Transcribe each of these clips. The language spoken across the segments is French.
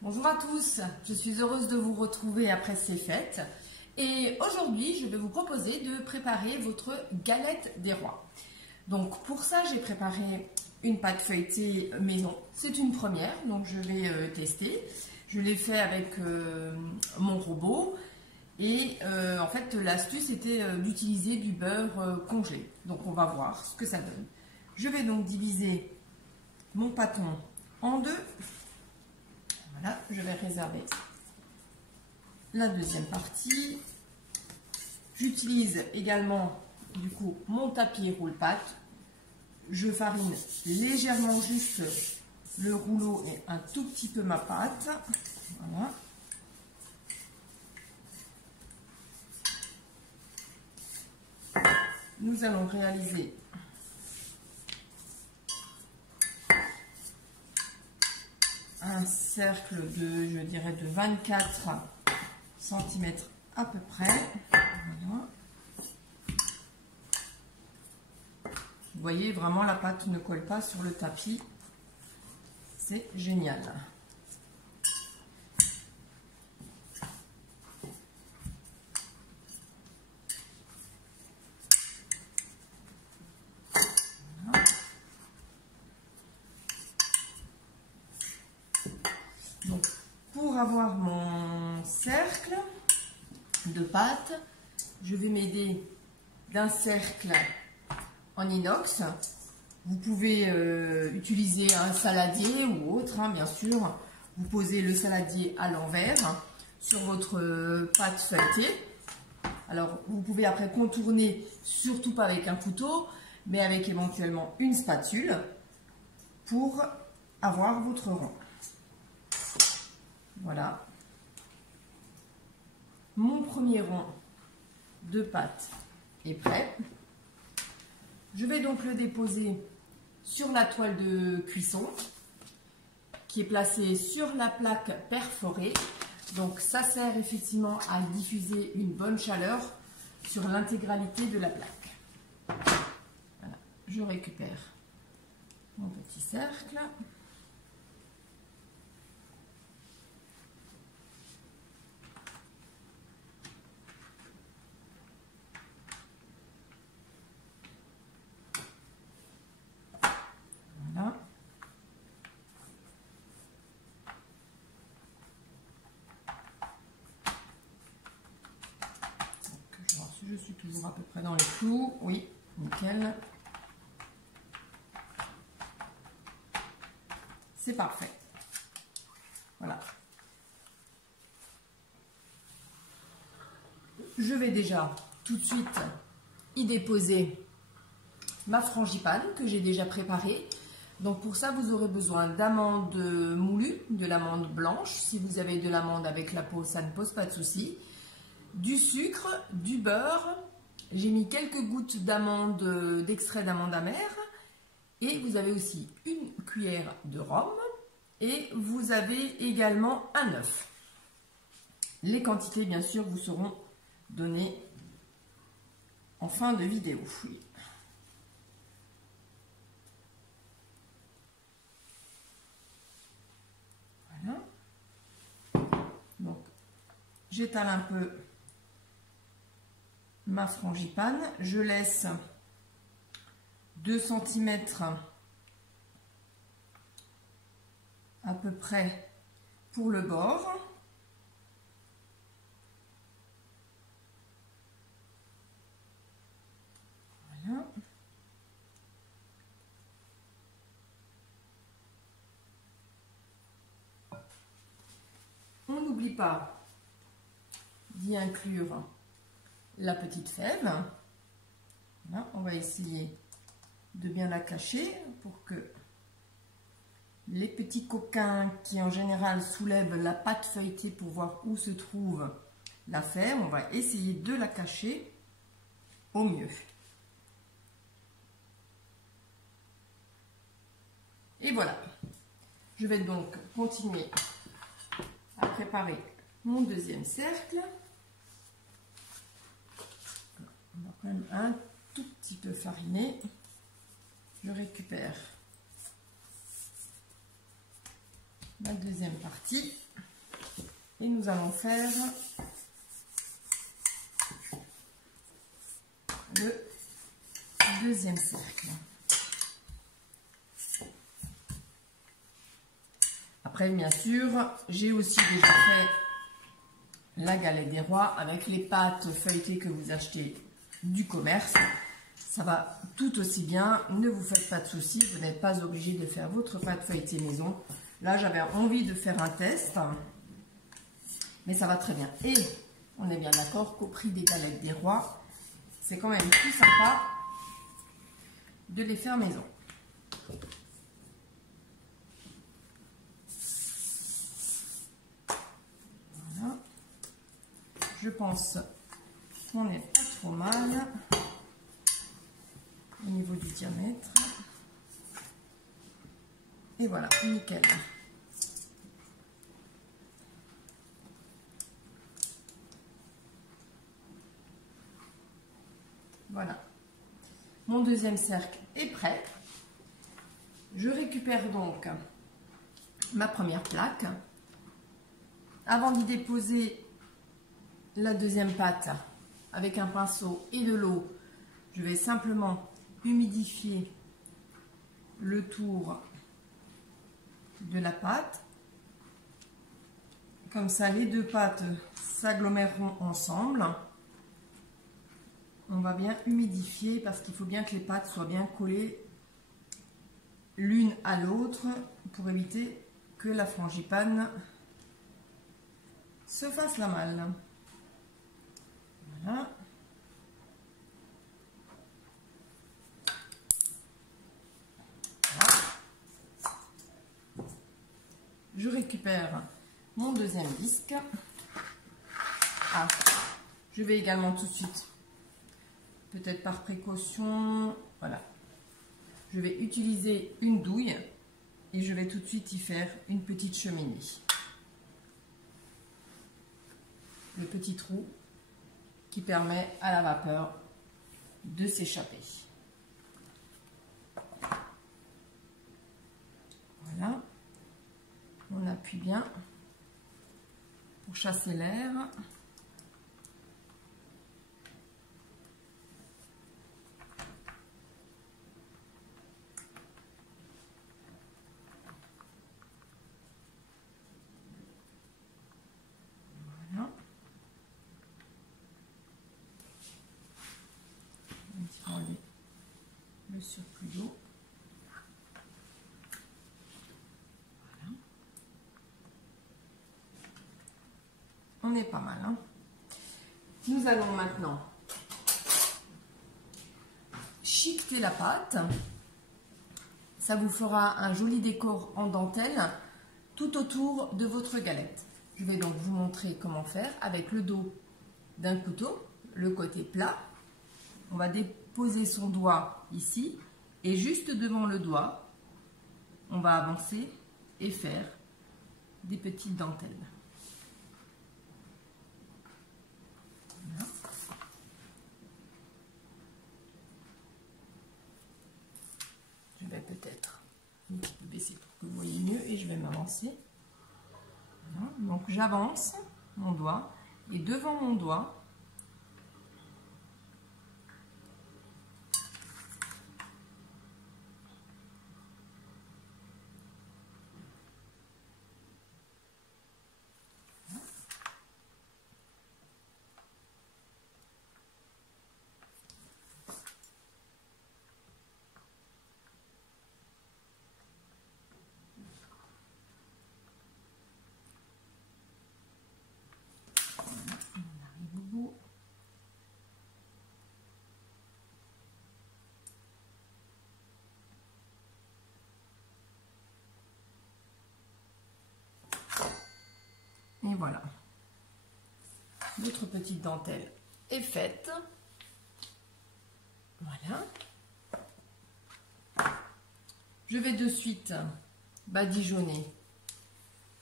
Bonjour à tous, je suis heureuse de vous retrouver après ces fêtes et aujourd'hui je vais vous proposer de préparer votre galette des rois. Donc pour ça j'ai préparé une pâte feuilletée maison, c'est une première donc je vais tester. Je l'ai fait avec mon robot et en fait l'astuce était d'utiliser du beurre congelé. Donc on va voir ce que ça donne. Je vais donc diviser mon pâton en deux. Voilà, je vais réserver la deuxième partie. J'utilise également du coup mon tapis roule-pâte. Je farine légèrement juste le rouleau et un tout petit peu ma pâte. Voilà. Nous allons réaliser un cercle de, je dirais, de 24 cm à peu près. Voilà. Vous voyez, vraiment la pâte ne colle pas sur le tapis. C'est génial. Voilà. Donc, pour avoir mon cercle de pâte, je vais m'aider d'un cercle en inox. Vous pouvez utiliser un saladier ou autre, hein, bien sûr. Vous posez le saladier à l'envers sur votre pâte feuilletée. Alors, vous pouvez après contourner, surtout pas avec un couteau, mais avec éventuellement une spatule pour avoir votre rond. Voilà. Mon premier rond de pâte est prêt. Je vais donc le déposer sur la toile de cuisson qui est placée sur la plaque perforée. Donc ça sert effectivement à diffuser une bonne chaleur sur l'intégralité de la plaque. Voilà. Je récupère mon petit cercle. Voilà. Donc, je vais voir si je suis toujours à peu près dans les clous. Oui, nickel. C'est parfait. Voilà. Je vais déjà tout de suite y déposer ma frangipane que j'ai déjà préparée. Donc pour ça, vous aurez besoin d'amandes moulues, de l'amande blanche. Si vous avez de l'amande avec la peau, ça ne pose pas de souci. Du sucre, du beurre. J'ai mis quelques gouttes d'amande, d'extrait d'amande amère. Et vous avez aussi une cuillère de rhum. Et vous avez également un œuf. Les quantités, bien sûr, vous seront données en fin de vidéo. Voilà. Donc, j'étale un peu ma frangipane. Je laisse 2 cm à peu près pour le bord. Voilà. On n'oublie pas d'y inclure la petite fève. Voilà, on va essayer de bien la cacher pour que les petits coquins qui en général soulèvent la pâte feuilletée pour voir où se trouve la fève, on va essayer de la cacher au mieux. Et voilà. Je vais donc continuer à préparer mon deuxième cercle. On va quand même un tout petit peu fariner. Je récupère la deuxième partie et nous allons faire le deuxième cercle. Après, bien sûr, j'ai aussi déjà fait la galette des rois avec les pâtes feuilletées que vous achetez du commerce. Ça va tout aussi bien, ne vous faites pas de soucis, vous n'êtes pas obligé de faire votre pâte feuilletée maison. Là, j'avais envie de faire un test, mais ça va très bien. Et on est bien d'accord qu'au prix des galettes des rois, c'est quand même plus sympa de les faire maison. Voilà. Je pense qu'on n'est pas trop mal au niveau du diamètre. Et voilà, nickel. Voilà. Mon deuxième cercle est prêt. Je récupère donc ma première plaque. Avant d'y déposer la deuxième pâte avec un pinceau et de l'eau, je vais simplement humidifier le tour de la pâte. Comme ça, les deux pâtes s'aggloméreront ensemble. On va bien humidifier parce qu'il faut bien que les pâtes soient bien collées l'une à l'autre pour éviter que la frangipane se fasse la malle. Voilà. Je récupère mon deuxième disque. Je vais également tout de suite, peut-être par précaution, voilà. Je vais utiliser une douille et je vais tout de suite y faire une petite cheminée. Le petit trou qui permet à la vapeur de s'échapper. Voilà. On appuie bien pour chasser l'air. Voilà. On va enlever le surplus d'eau. On est pas mal, hein. Nous allons maintenant chiqueter la pâte. Ça vous fera un joli décor en dentelle tout autour de votre galette. Je vais donc vous montrer comment faire avec le dos d'un couteau, le côté plat. On va déposer son doigt ici et juste devant le doigt, on va avancer et faire des petites dentelles. Voilà. Je vais peut-être un petit peu baisser pour que vous voyez mieux et je vais m'avancer. Voilà. Donc j'avance mon doigt et devant mon doigt, et voilà, notre petite dentelle est faite. Voilà. Je vais de suite badigeonner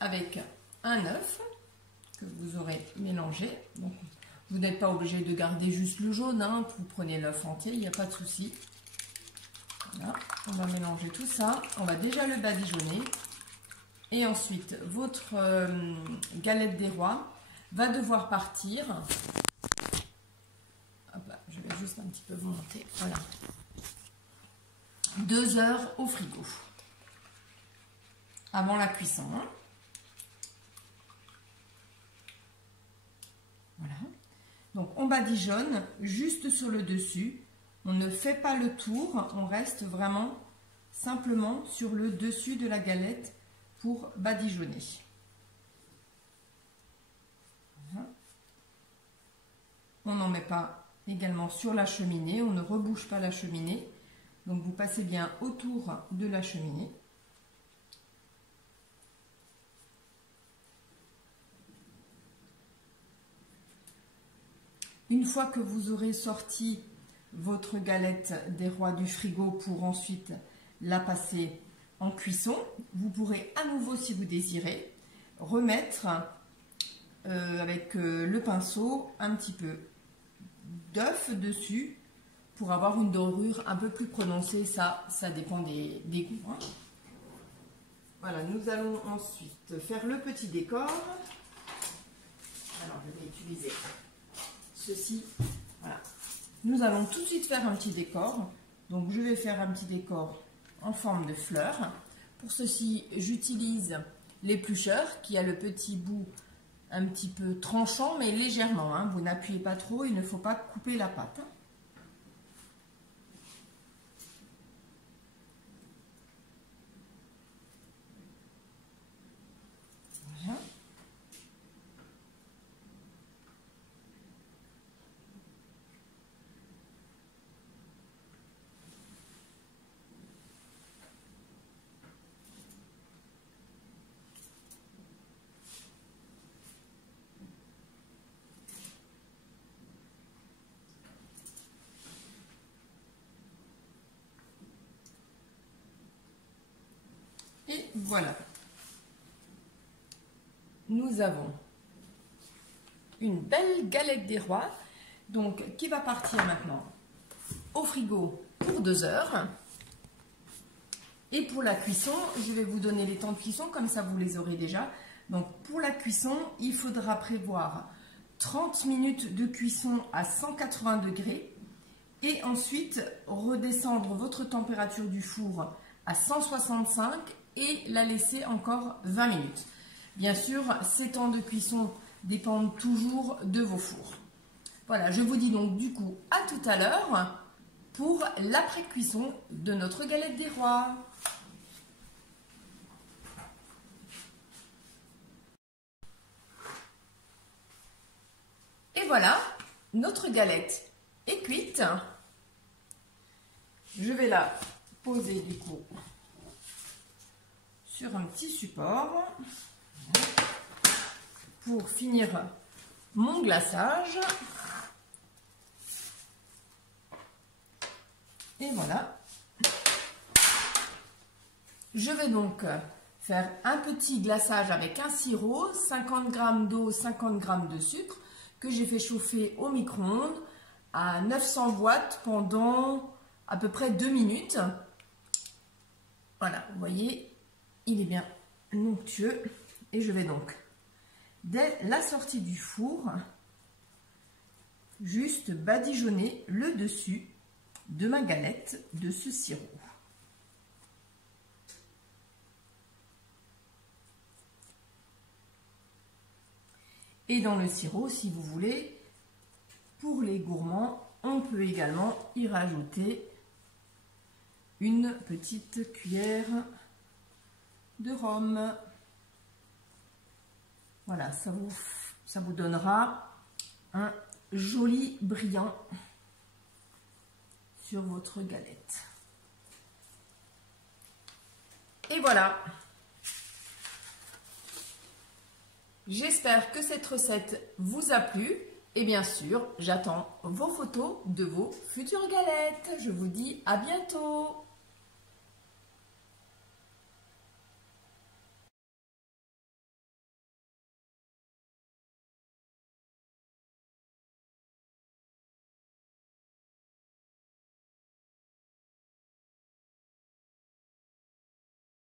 avec un œuf que vous aurez mélangé. Donc, vous n'êtes pas obligé de garder juste le jaune, hein. Vous prenez l'œuf entier, il n'y a pas de souci. Voilà. On va mélanger tout ça. On va déjà le badigeonner. Et ensuite, votre galette des rois va devoir partir. Hop là, je vais juste un petit peu vous monter. Voilà. 2 heures au frigo. Avant la cuisson. Voilà. Donc on badigeonne juste sur le dessus. On ne fait pas le tour. On reste vraiment simplement sur le dessus de la galette pour badigeonner. Voilà. On n'en met pas également sur la cheminée. On ne rebouche pas la cheminée. Donc vous passez bien autour de la cheminée. Une fois que vous aurez sorti votre galette des rois du frigo pour ensuite la passer en cuisson, vous pourrez à nouveau, si vous désirez, remettre avec le pinceau un petit peu d'œuf dessus pour avoir une dorure un peu plus prononcée. Ça dépend des goûts. Hein. Voilà, nous allons ensuite faire le petit décor. Alors, je vais utiliser ceci. Voilà. Nous allons tout de suite faire un petit décor. Donc, je vais faire un petit décor en forme de fleurs. Pour ceci, j'utilise l'éplucheur qui a le petit bout un petit peu tranchant, mais légèrement. Hein. Vous n'appuyez pas trop, il ne faut pas couper la pâte. Hein. Voilà. Et voilà, nous avons une belle galette des rois, donc qui va partir maintenant au frigo pour 2 heures. Et pour la cuisson, je vais vous donner les temps de cuisson, comme ça vous les aurez déjà. Donc pour la cuisson, il faudra prévoir 30 minutes de cuisson à 180 degrés et ensuite redescendre votre température du four à 165 et la laisser encore 20 minutes. Bien sûr, ces temps de cuisson dépendent toujours de vos fours. Voilà, je vous dis donc du coup à tout à l'heure pour l'après-cuisson de notre galette des rois. Et voilà, notre galette est cuite. Je vais la poser du coup sur un petit support pour finir mon glaçage. Et voilà. Je vais donc faire un petit glaçage avec un sirop, 50 g d'eau, 50 g de sucre que j'ai fait chauffer au micro-ondes à 900 watts pendant à peu près 2 minutes. Voilà, vous voyez, il est bien onctueux. Et je vais donc, dès la sortie du four, juste badigeonner le dessus de ma galette de ce sirop. Et dans le sirop, si vous voulez, pour les gourmands, on peut également y rajouter une petite cuillère de rhum. Voilà, ça vous donnera un joli brillant sur votre galette. Et voilà. J'espère que cette recette vous a plu. Et bien sûr, j'attends vos photos de vos futures galettes. Je vous dis à bientôt.